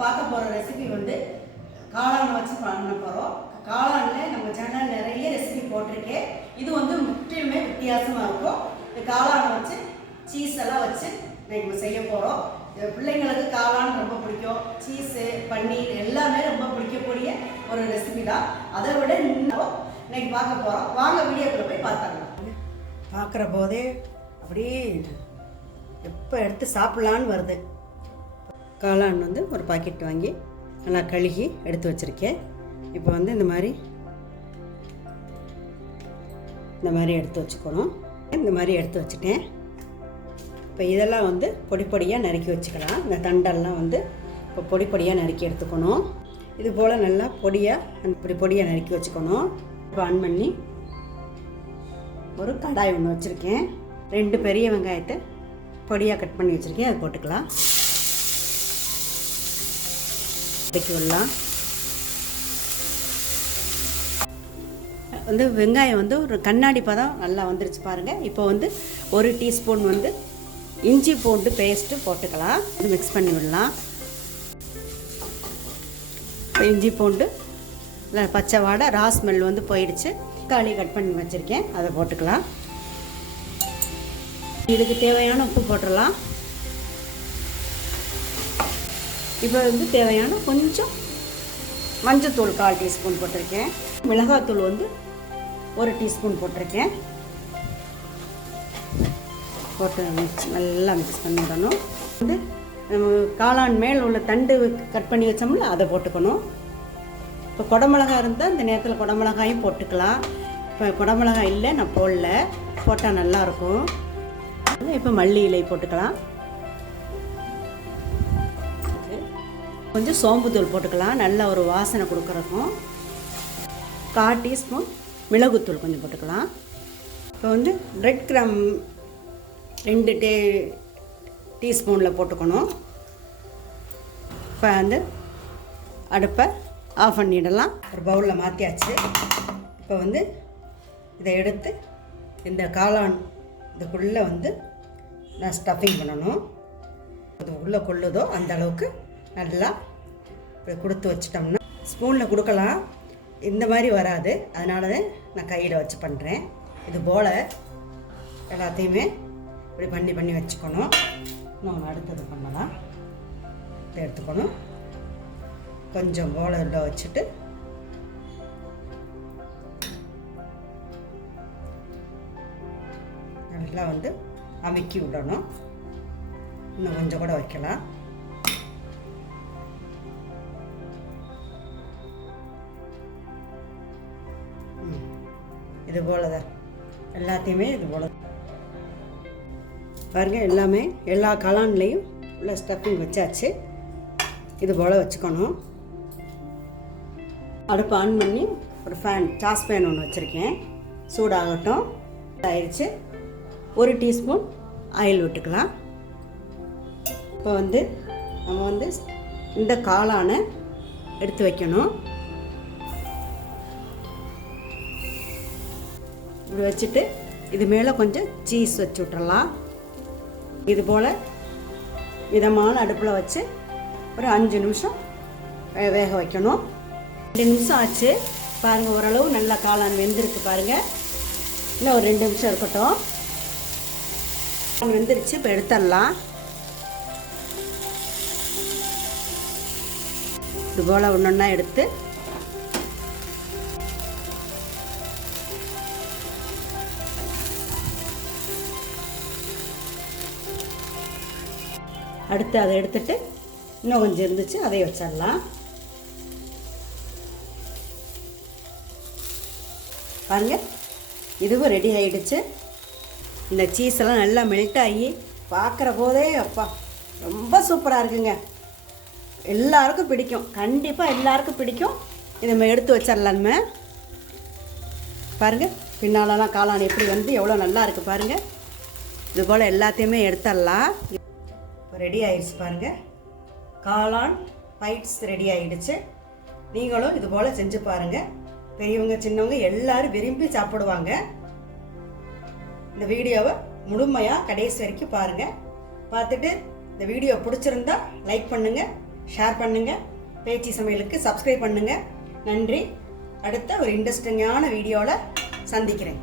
பார்க்க போகிற ரெசிபி வந்து காளான் வச்சு பண்ண போகிறோம். காளானில் நம்ம சேனல் நிறைய ரெசிபி போட்டிருக்கேன். இது வந்து முற்றிலுமே வித்தியாசமாக இருக்கும். இந்த காளானை வச்சு சீஸ் எல்லாம் வச்சு நம்ம செய்ய போகிறோம். பிள்ளைங்களுக்கு காளான் ரொம்ப பிடிக்கும். சீஸு பன்னீர் எல்லாமே ரொம்ப பிடிக்கக்கூடிய ஒரு ரெசிபி தான். அதை விட இன்னைக்கு பார்க்க போகிறோம். வாங்க வீடியோக்குள்ள போய் பார்த்தாங்க. பார்க்குற போதே அப்படியே எப்போ எடுத்து சாப்பிட்லான்னு வருது. காளான் வந்து ஒரு பாக்கெட் வாங்கி நல்லா கழுகி எடுத்து வச்சுருக்கேன். இப்போ வந்து இந்த மாதிரி எடுத்து வச்சுக்கணும். இந்த மாதிரி எடுத்து வச்சுட்டேன். இப்போ இதெல்லாம் வந்து பொடி பொடியாக நறுக்கி வச்சுக்கலாம். இந்த தண்டெல்லாம் வந்து இப்போ பொடி பொடியாக நறுக்கி எடுத்துக்கணும். இது போல் நல்லா பொடியாக நறுக்கி வச்சுக்கணும். இப்போ ஆன் பண்ணி ஒரு கடாய் ஒன்று வச்சுருக்கேன். 2 பெரிய வெங்காயத்தை பொடியாக கட் பண்ணி வச்சுருக்கேன். அது போட்டுக்கலாம். வதக்கி விடலாம். வந்து வெங்காயம் வந்து ஒரு கண்ணாடி பதம் நல்லா வந்துருச்சு பாருங்கள். இப்போ வந்து 1 டீஸ்பூன் வந்து இஞ்சி பூண்டு பேஸ்ட்டு போட்டுக்கலாம். இது மிக்ஸ் பண்ணி விடலாம். இப்போ இஞ்சி பூண்டு இல்லை பச்சை வாடை ஸ்மெல் வந்து போயிடுச்சு. தக்காளி கட் பண்ணி வச்சுருக்கேன், அதை போட்டுக்கலாம். இதுக்கு தேவையான உப்பு போட்டுடலாம். இப்போ வந்து தேவையான கொஞ்சம் மஞ்சத்தூள் 1/4 டீஸ்பூன் போட்டிருக்கேன். மிளகாத்தூள் வந்து 1 டீஸ்பூன் போட்டிருக்கேன். போட்டு நல்லா மிக்ஸ் பண்ணி விடணும். வந்து நம்ம காளான் மேல் உள்ள தண்டு கட் பண்ணி வச்சோம்ல, அதை போட்டுக்கணும். இப்போ குடமிளகாய் இருந்தால் இந்த நேரத்தில் குடமிளகாயும் போட்டுக்கலாம். இப்போ குடமிளகாய் இல்லை, நான் போடல, போட்டால் நல்லாயிருக்கும். இப்போ மல்லி இலை போட்டுக்கலாம். கொஞ்சம் சோம்புத்தூள் போட்டுக்கலாம், நல்ல ஒரு வாசனை கொடுக்குறக்கும். 1/4 டீஸ்பூன் மிளகுத்தூள் கொஞ்சம் போட்டுக்கலாம். இப்போ வந்து பிரெட் கிராம் 2 டீஸ்பூனில் போட்டுக்கணும். இப்போ வந்து அடுப்பை ஆஃப் பண்ணிடலாம். ஒரு பவுலில் மாற்றியாச்சு. இப்போ வந்து இதை எடுத்து இந்த காளான் இதுக்குள்ளே வந்து நான் ஸ்டஃபிங் பண்ணணும். அது உள்ளே கொள்ளுதோ அந்த அளவுக்கு நல்லா இப்படி கொடுத்து வச்சிட்டோம்னா, ஸ்பூனில் கொடுக்கலாம், இந்த மாதிரி வராது. அதனால தான் நான் கையில் வச்சு பண்ணுறேன். இது போல் எல்லாத்தையுமே இப்படி பண்ணி வச்சுக்கணும். நம்ம அடுத்தது பண்ணலாம். இதை எடுத்துக்கணும். கொஞ்சம் போல் உள்ள வச்சுட்டு நல்லா வந்து அமுக்கி விடணும். இன்னும் கொஞ்சம் கூட வைக்கலாம். இது போல் தான் எல்லாத்தையுமே இது போல் பாருங்கள். எல்லாமே எல்லா காளான்லேயும் உள்ள ஸ்டஃபிங் வச்சாச்சு. இது போல் வச்சுக்கணும். அடுப்பு ஆன் பண்ணி ஒரு சாஸ்பேன் ஒன்று வச்சுருக்கேன். சூடாகட்டும். ஆயிடுச்சு. 1 டீஸ்பூன் ஆயில் விட்டுக்கலாம். இப்போ வந்து நம்ம வந்து இந்த காளானை எடுத்து வைக்கணும். இப்படி வச்சுட்டு இது மேலே கொஞ்சம் சீஸ் வச்சு விட்டுறலாம். இது போல் மிதமான அடுப்பில் வச்சு ஒரு 5 நிமிஷம் வேக வைக்கணும். 2 நிமிஷம் ஆச்சு பாருங்கள். ஓரளவு நல்லா காளான் வெந்திருக்கு பாருங்கள். இன்னும் ஒரு 2 நிமிஷம் இருக்கட்டும். வெந்துருச்சு. இப்போ எடுத்துடலாம். இது போல் ஒன்றா எடுத்து அதை எடுத்துட்டு இன்னும் கொஞ்சம் இருந்துச்சு, அதை வச்சிடலாம். பாருங்கள், இதுவும் ரெடி ஆகிடுச்சு. இந்த சீஸ் எல்லாம் நல்லா மெல்ட் ஆகி பார்க்குற போதே அப்பா ரொம்ப சூப்பராக இருக்குங்க. எல்லாருக்கும் பிடிக்கும், கண்டிப்பாக எல்லாருக்கும் பிடிக்கும். இதை நம்ம எடுத்து வச்சிடலான்னு பாருங்கள். பின்னாலலாம் காளான் எப்படி வந்து எவ்வளோ நல்லா இருக்குது பாருங்கள். இது போல் எல்லாத்தையுமே எடுத்துடலாம். இப்போ ரெடி ஆகிடுச்சு பாருங்கள். காளான் பைட்ஸ் ரெடி ஆகிடுச்சு. நீங்களும் இது போல் செஞ்சு பாருங்கள். பெரியவங்க சின்னவங்க எல்லாரும் விரும்பி சாப்பிடுவாங்க. இந்த வீடியோவை முழுமையாக கடைசி வரைக்கும் பாருங்கள். பார்த்துட்டு இந்த வீடியோ பிடிச்சிருந்தா லைக் பண்ணுங்கள், ஷேர் பண்ணுங்கள். பேச்சி சமையலுக்கு சப்ஸ்கிரைப் பண்ணுங்கள். நன்றி. அடுத்த ஒரு இன்ட்ரெஸ்டிங்கான வீடியோவில் சந்திக்கிறேன்.